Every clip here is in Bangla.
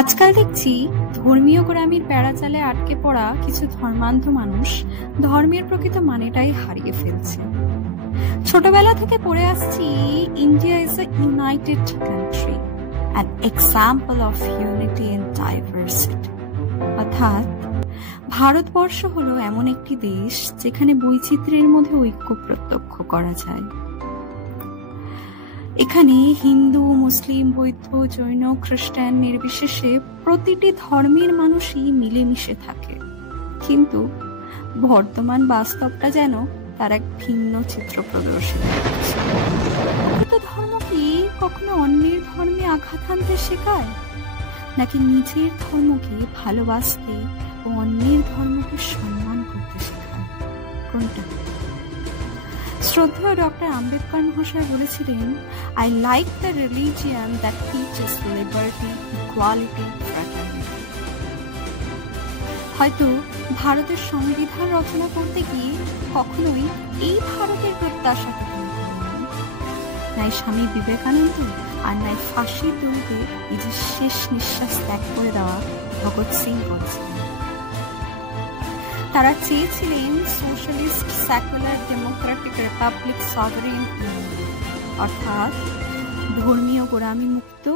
আজকাল দেখছি ধর্মীয় গোঁড়ামির বেড়াজালে আটকে পড়া কিছু ধর্মান্ধ মানুষ ধর্মের প্রকৃত মানেটাই হারিয়ে ফেলছে। ছোটবেলা থেকে পড়ে আসছি, India is a united country, an example of unity and diversity. অর্থাৎ ভারতবর্ষ হলো এমন একটি দেশ যেখানে বৈচিত্র্যের মধ্যে ঐক্য প্রত্যক্ষ করা যায়। এখানে হিন্দু, মুসলিম, বৌদ্ধ, জৈন, খ্রিস্টান নির্বিশেষে প্রতিটি ধর্মের মানুষই মিলেমিশে থাকে। কিন্তু বর্তমান বাস্তবটা যেন তার এক ভিন্ন চিত্র প্রদর্শিত করছে। প্রকৃত ধর্ম কি কখনো অন্যের ধর্মে আঘাত হানতে শেখায়, নাকি নিজের ধর্মকে ভালোবাসতে ও অন্যের ধর্মকে সম্মান করতে শেখায়? কোনটা? শ্রদ্ধেয় ডক্টর আম্বেদকর মহাশয় বলেছিলেন, I like the religion that teaches liberty, equality, fraternity. হয়তো ভারতের সংবিধান রচনা করতে গিয়ে কখনোই এই ভারতের প্রত্যাশা নাই স্বামী বিবেকানন্দ, আর নাই ফাঁসির দড়িতে নিজের শেষ নিঃশ্বাস ত্যাগ করে দেওয়া ভগৎ সিং বলছিলেন। তারা চেয়েছিলেন socialist, secular, Democratic, Republic, sovereign, অর্থাৎ ধর্মীয় গোঁড়ামি মুক্ত,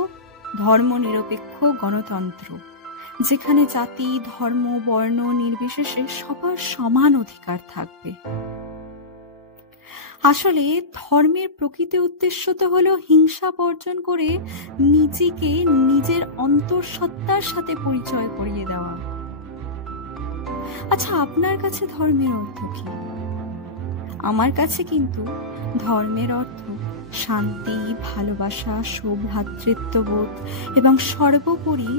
ধর্ম নিরপেক্ষ গণতন্ত্র, যেখানে জাতি, ধর্ম, বর্ণ নির্বিশেষে সবার সমান অধিকার থাকবে। আসলে ধর্মের প্রকৃত উদ্দেশ্য তো হলো হিংসা বর্জন করে নিজেকে নিজের অন্তঃসত্ত্বার সাথে পরিচয় করিয়ে দেওয়া। আচ্ছা, আপনার কাছে ধর্মের অর্থ কি? আমার কাছে কিন্তু ধর্মের অর্থ শান্তি, ভালোবাসা, সৌভ্রাতৃত্ববোধ এবং সর্বোপরি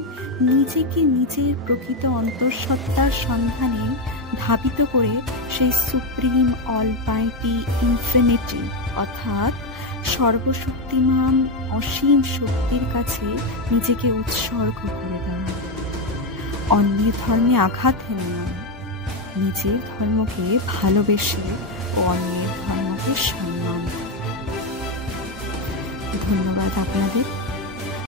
নিজেকে নিজের প্রকৃত অন্তঃসত্ত্বার সন্ধানে ধাবিত করে সেই সুপ্রিম, অলমাইটি, ইনফিনিটি অর্থাৎ সর্বশক্তিমান অসীম শক্তির কাছে নিজেকে উৎসর্গ করে দেওয়া। অন্যের ধর্মে আঘাত হেনে না, নিজের ধর্মকে ভালোবেসে ও অন্যের ধর্মকে সম্মান। ধন্যবাদ আপনাদের।